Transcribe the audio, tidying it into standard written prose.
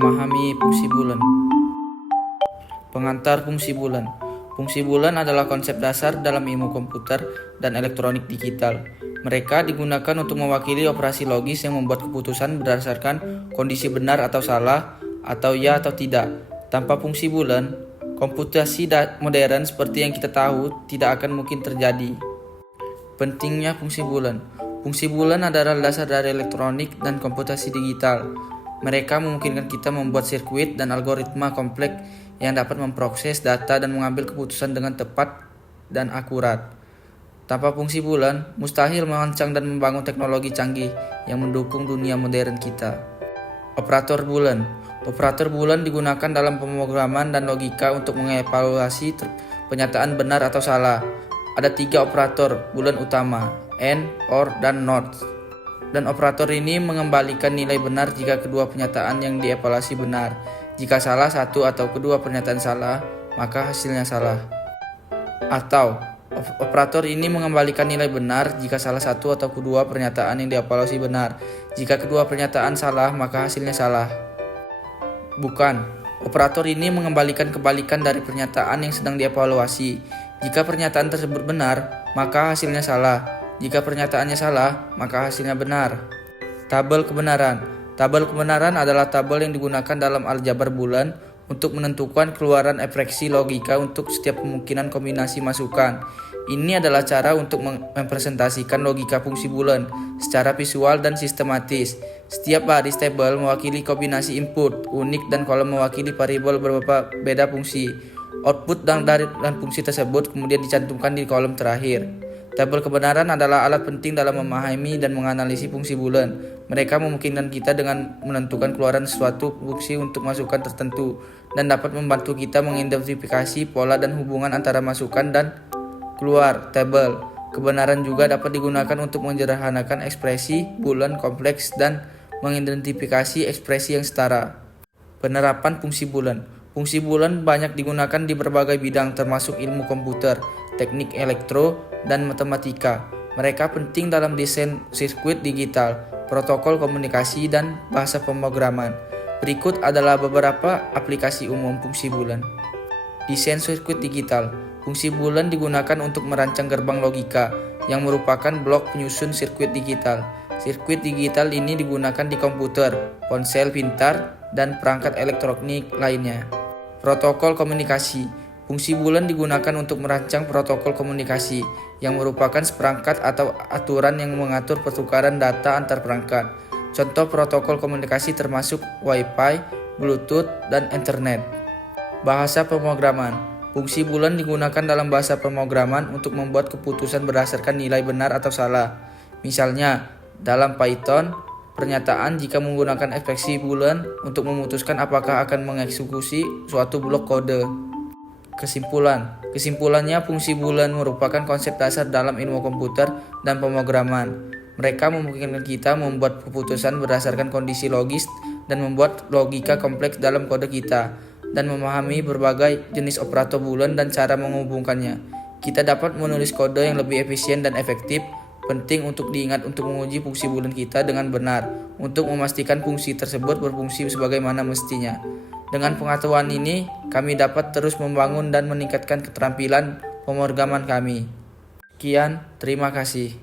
memahami fungsi bulan. Pengantar fungsi bulan. Fungsi bulan adalah konsep dasar dalam ilmu komputer dan elektronik digital. Mereka digunakan untuk mewakili operasi logis yang membuat keputusan berdasarkan kondisi benar atau salah, atau ya atau tidak. Tanpa fungsi bulan, komputasi modern seperti yang kita tahu tidak akan mungkin terjadi. Pentingnya fungsi bulan. Fungsi bulan adalah dasar dari elektronik dan komputasi digital. Mereka memungkinkan kita membuat sirkuit dan algoritma kompleks yang dapat memproses data dan mengambil keputusan dengan tepat dan akurat. Tanpa fungsi bulan, mustahil merancang dan membangun teknologi canggih yang mendukung dunia modern kita. Operator bulan. Operator bulan digunakan dalam pemrograman dan logika untuk mengevaluasi pernyataan benar atau salah. Ada 3 operator bulan utama, AND, OR, dan NOT. Dan operator ini mengembalikan nilai benar jika kedua pernyataan yang dievaluasi benar. Jika salah satu atau kedua pernyataan salah, maka hasilnya salah. Atau operator ini mengembalikan nilai benar jika salah satu atau kedua pernyataan yang dievaluasi benar. Jika kedua pernyataan salah, maka hasilnya salah. Bukan. Operator ini mengembalikan kebalikan dari pernyataan yang sedang dievaluasi. Jika pernyataan tersebut benar, maka hasilnya salah. Jika pernyataannya salah, maka hasilnya benar. Tabel kebenaran. Tabel kebenaran adalah tabel yang digunakan dalam aljabar bulan untuk menentukan keluaran ekspresi logika untuk setiap kemungkinan kombinasi masukan. Ini adalah cara untuk mempresentasikan logika fungsi bulan secara visual dan sistematis. Setiap baris tabel mewakili kombinasi input unik dan kolom mewakili variabel beberapa beda fungsi. Output dan fungsi tersebut kemudian dicantumkan di kolom terakhir. Tabel kebenaran adalah alat penting dalam memahami dan menganalisis fungsi bulan. Mereka memungkinkan kita dengan menentukan keluaran suatu fungsi untuk masukan tertentu dan dapat membantu kita mengidentifikasi pola dan hubungan antara masukan dan keluar tabel. Kebenaran juga dapat digunakan untuk menyederhanakan ekspresi bulan kompleks dan mengidentifikasi ekspresi yang setara. Penerapan fungsi bulan. Fungsi bulan banyak digunakan di berbagai bidang termasuk ilmu komputer, teknik elektro, dan matematika. Mereka penting dalam desain sirkuit digital, protokol komunikasi, dan bahasa pemrograman. Berikut adalah beberapa aplikasi umum fungsi bulan. Desain sirkuit digital. Fungsi bulan digunakan untuk merancang gerbang logika yang merupakan blok penyusun sirkuit digital. Sirkuit digital ini digunakan di komputer, ponsel pintar, dan perangkat elektronik lainnya. Protokol komunikasi. Fungsi bulan digunakan untuk merancang protokol komunikasi yang merupakan seperangkat atau aturan yang mengatur pertukaran data antar perangkat. Contoh protokol komunikasi termasuk Wi-Fi, Bluetooth, dan Internet. Bahasa pemrograman. Fungsi bulan digunakan dalam bahasa pemrograman untuk membuat keputusan berdasarkan nilai benar atau salah. Misalnya, dalam Python, pernyataan jika menggunakan ekspresi bulan untuk memutuskan apakah akan mengeksekusi suatu blok kode. Kesimpulannya, fungsi bulan merupakan konsep dasar dalam ilmu komputer dan pemrograman. Mereka memungkinkan kita membuat keputusan berdasarkan kondisi logis dan membuat logika kompleks dalam kode kita, dan memahami berbagai jenis operator bulan dan cara menghubungkannya. Kita dapat menulis kode yang lebih efisien dan efektif. Penting untuk diingat untuk menguji fungsi bulan kita dengan benar, untuk memastikan fungsi tersebut berfungsi sebagaimana mestinya. Dengan pengetahuan ini, kami dapat terus membangun dan meningkatkan keterampilan pemrograman kami. Sekian, terima kasih.